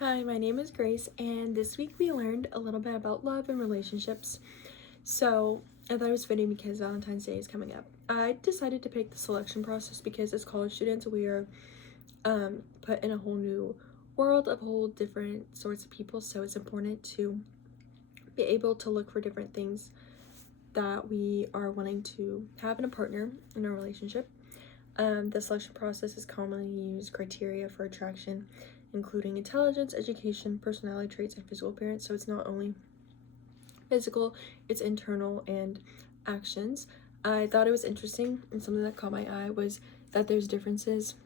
Hi, my name is Grace, and this week we learned a little bit about love and relationships. So, I thought it was fitting because Valentine's Day is coming up. I decided to pick the selection process because as college students, we are put in a whole new world of whole different sorts of people, so it's important to be able to look for different things that we are wanting to have in a partner in a relationship. The selection process is commonly used criteria for attraction, including intelligence, education, personality traits, and physical appearance. So it's not only physical, it's internal and actions. I thought it was interesting, and something that caught my eye was that there's differences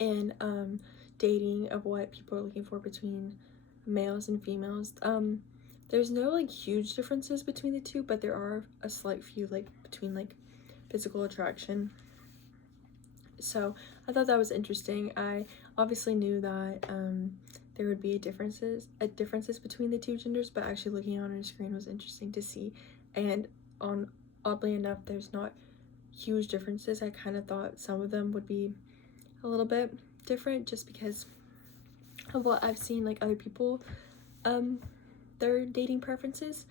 in dating of what people are looking for between males and females. There's no like huge differences between the two, but there are a slight few like between like physical attraction. So I thought that was interesting. I obviously knew that there would be differences between the two genders, but actually looking on a screen was interesting to see. And oddly enough, there's not huge differences. I kind of thought some of them would be a little bit different just because of what I've seen like other people their dating preferences.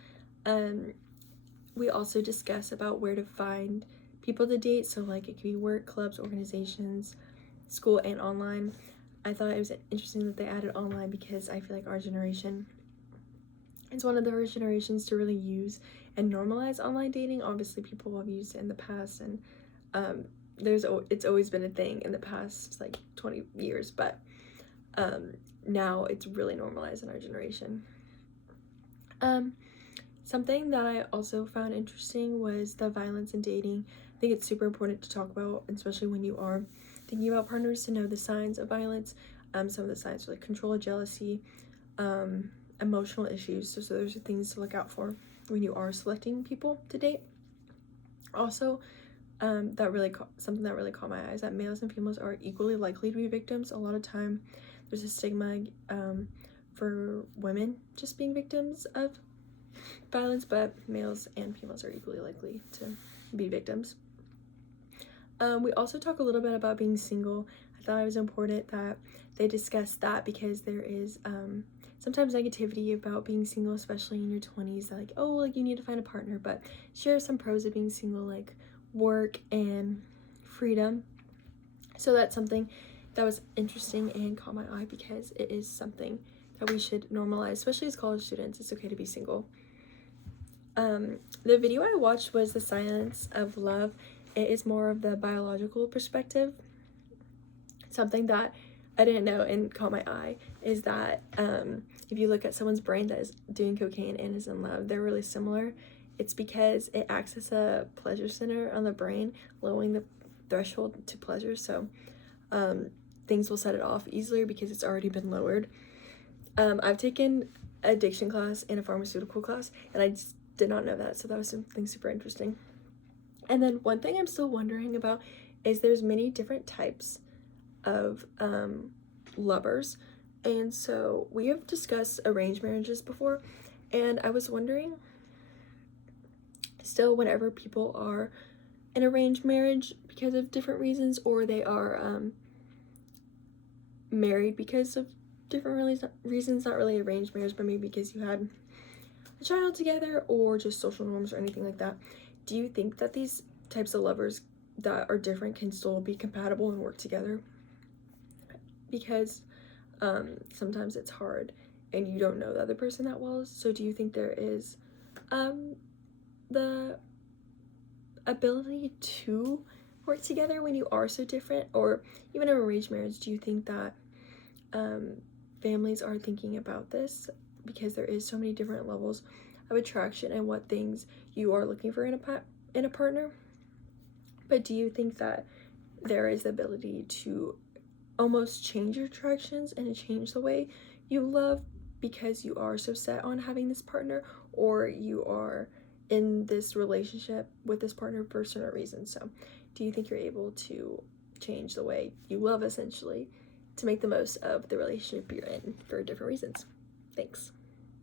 We also discuss about where to find people to date, so like it could be work, clubs, organizations, school, and online. I thought it was interesting that they added online because I feel like our generation is one of the first generations to really use and normalize online dating. Obviously people have used it in the past, and it's always been a thing in the past like 20 years, but now it's really normalized in our generation. Something that I also found interesting was the violence in dating. I think it's super important to talk about, especially when you are thinking about partners, to know the signs of violence. Some of the signs are like control, jealousy, emotional issues. So those are things to look out for when you are selecting people to date. Also, something that really caught my eye is that males and females are equally likely to be victims. A lot of time, there's a stigma for women just being victims of violence, but males and females are equally likely to be victims. We also talk a little bit about being single. I thought it was important that they discuss that because there is sometimes negativity about being single, especially in your 20s, like, oh, like you need to find a partner, but share some pros of being single, like work and freedom. So that's something that was interesting and caught my eye because it is something that we should normalize, especially as college students. It's okay to be single. The video I watched was The Science of Love. It is more of the biological perspective. Something that I didn't know and caught my eye is that if you look at someone's brain that is doing cocaine and is in love, they're really similar. It's because it acts as a pleasure center on the brain, lowering the threshold to pleasure. So things will set it off easier because it's already been lowered. I've taken addiction class and a pharmaceutical class, and I just did not know that, so that was something super interesting. And then one thing I'm still wondering about is there's many different types of lovers, and so we have discussed arranged marriages before, and I was wondering still, whenever people are in arranged marriage because of different reasons, or they are married because of different reasons, not really arranged marriage, but maybe because you had a child together or just social norms or anything like that, do you think that these types of lovers that are different can still be compatible and work together? Because sometimes it's hard and you don't know the other person that well. So do you think there is the ability to work together when you are so different? Or even in arranged marriage, do you think that families are thinking about this because there is so many different levels of attraction and what things you are looking for in a partner? But do you think that there is the ability to almost change your attractions and change the way you love because you are so set on having this partner, or you are in this relationship with this partner for certain reasons? So do you think you're able to change the way you love essentially to make the most of the relationship you're in for different reasons? Thanks.